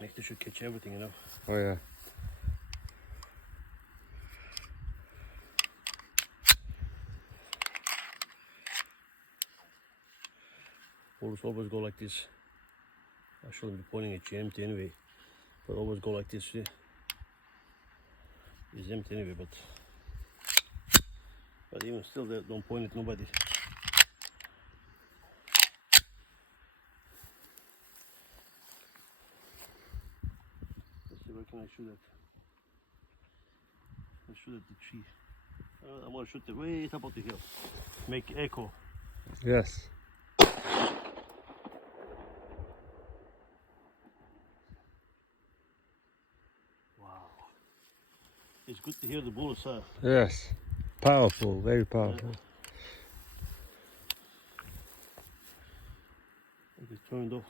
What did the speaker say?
Like they should catch everything, you know. Oh yeah. Always go like this. I shouldn't be pointing at you empty anyway, but always go like this. Yeah. It's empty anyway, but even still, don't point at nobody. Let's see, where can I shoot at? I shoot at the tree. I'm gonna shoot it way up on the hill. Make echo. Yes. Wow. It's good to hear the bullets, huh? Yes. Powerful, very powerful. It is turned off.